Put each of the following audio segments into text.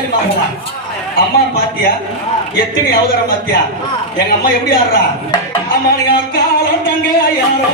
பாஞ்சாலி மகளா? அம்மா பாத்தியா எத்தனை அவதாரம் பாத்தியா? எங்க அம்மா எப்படி ஆடுறா? அம்மா நீங்க அக்காலும் தங்க யாரோ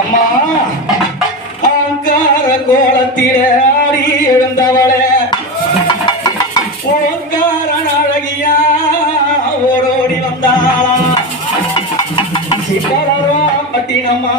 அம்மா அங்கார கோலத்திலே ஆடி எழுந்தவளே ஓங்காரன் அழகியா ஓடோடி வந்தாளா சிவரா பட்டினம்மா